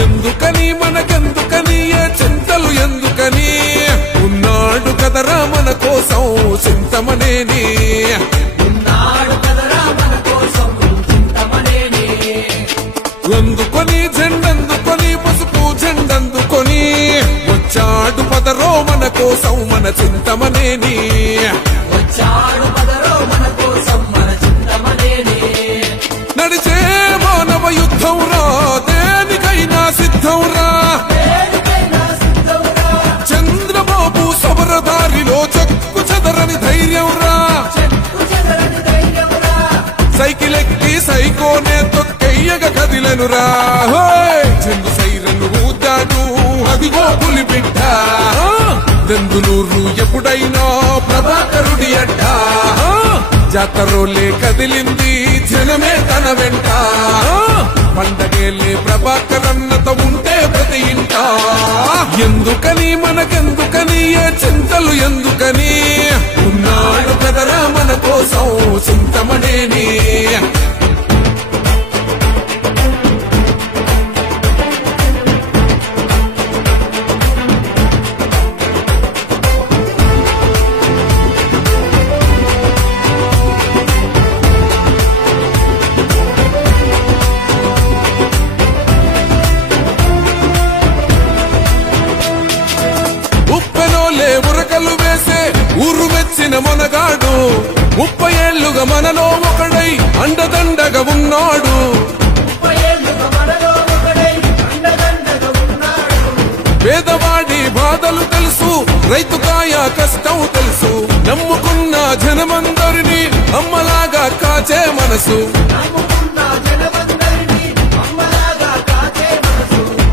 ఎందుకని మనకెందుకని ఏ చింతలు ఎందుకని ఉన్నాడు కదరా మన కోసం చింతమనేని అందుకొని జెండందుకొని పసుపు జెండందుకొని వచ్చాడు పదరో మన కోసం మన చింతమనేని నడిచే మానవ యుద్ధం రా దేనికైనా సిద్ధం రా చంద్రబాబు సమరదారిలో చెక్కు చెదరని ధైర్యం రా సైకిల్ ఎక్కి సైకోనే తొక్కెయ్యగ కదిలెనురా చెందు సైరను ఊదాడు అదిగో పులి బిడ్డ దెందులూరు ఎప్పుడైనా ప్రభాకరుడి అడ్డ జాతరోలే కదిలింది జనమే తన వెంట పండగేలే ప్రభాకరన్నత ఉంటే ప్రతి ఇంట ఎందుకని మనకెందుకని ఏ చింతలు ఎందుకని ఉన్నాడు కదరా మన కోసం చింతమనేని ఉరకలు వేసే ఊరు మెచ్చిన మనగాడు 30 ఏళ్లుగా మనలో ఒకడై అండదండగా ఉన్నాడు పేదవాడి బాధలు తెలుసు రైతు కాయ కష్టం తెలుసు నమ్ముకున్న జనమందరినీ అమ్మలాగా కాచే మనసు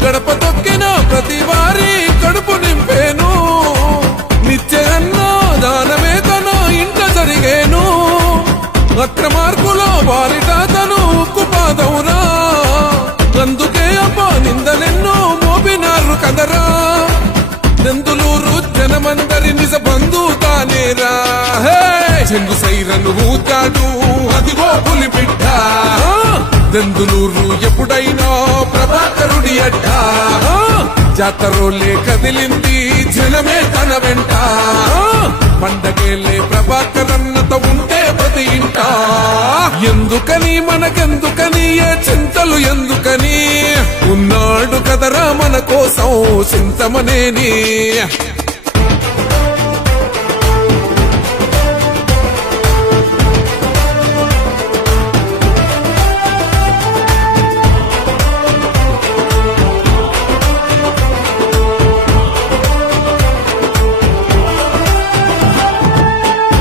గడప తొక్కిన ప్రతి వారి కడుపు నింపేను నిత్యన్నో దానమే తన ఇంట జరిగేను అక్రమార్కులో వారిట తను ఉక్కుపాదవురా అందుకే అబ్బా నిందలెన్నో మోపినారు కదరా దెందులూరు జనమందరి నిజ బంధు తానేరా చెంగు సైరను ఊతాడు అదిగో పులి బిడ్డ దెందులూరు ఎప్పుడైనా ప్రభాకరుడి అడ్డ జాతరోలే కదిలింది జనమే తన వెంట పండగేలే ప్రభాకరన్నత ఉంటే ప్రతి ఇంట ఎందుకని మనకెందుకని ఏ చింతలు ఎందుకని ఉన్నాడు కదరా మన కోసం చింతమనేని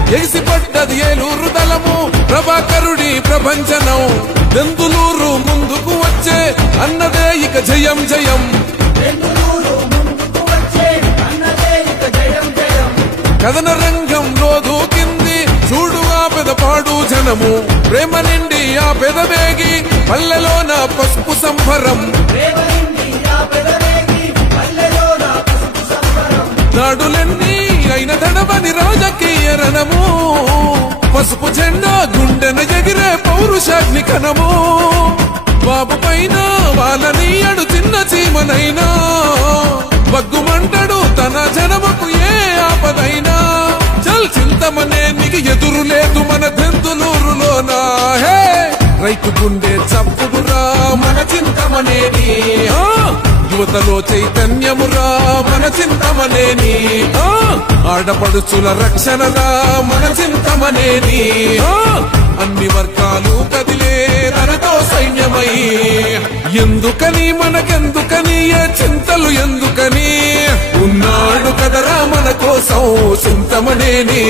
ఎగిసిపడ్డది ఏలూరు దళము ప్రభాకరుడి ప్రభంజనం దెందులూరు ముందుకు వచ్చే అన్నదే ఇక జయం జయం కథన రంగంలో దూకింది చూడు ఆ పెదపాడు జనము ప్రేమ నిండి ఆ పెదవేగి పల్లెలోన పసుపు సంభరం నాడులెన్ని అయిన ధనవని రాజకీయ రణము పసుపు జెండా గుండెన ఎగిరే పౌరుషాగ్ని కనము బాబు పైన వాళ్ళని అడు చిన్న చీమనైనా బగ్గుమంటడు తన జనముకు ఏ ఆపదైనా చల్ చింతమనేనికి ఎదురు లేదు మన దెందులూరులోనా హే రైతు గుండె చప్పుడురా మన చింతమనేని యువతలో చైతన్యమురా మన చింతమనేని ఆడపడుచుల రక్షణరా మన చింతమనేని అన్ని వర్గాలు కదిలే తనతో సైన్యమై ఎందుకని మనకెందుకని ఏ చింతలు ఎందుకని ఉన్నాడు కదరా మన కోసం చింతమనేని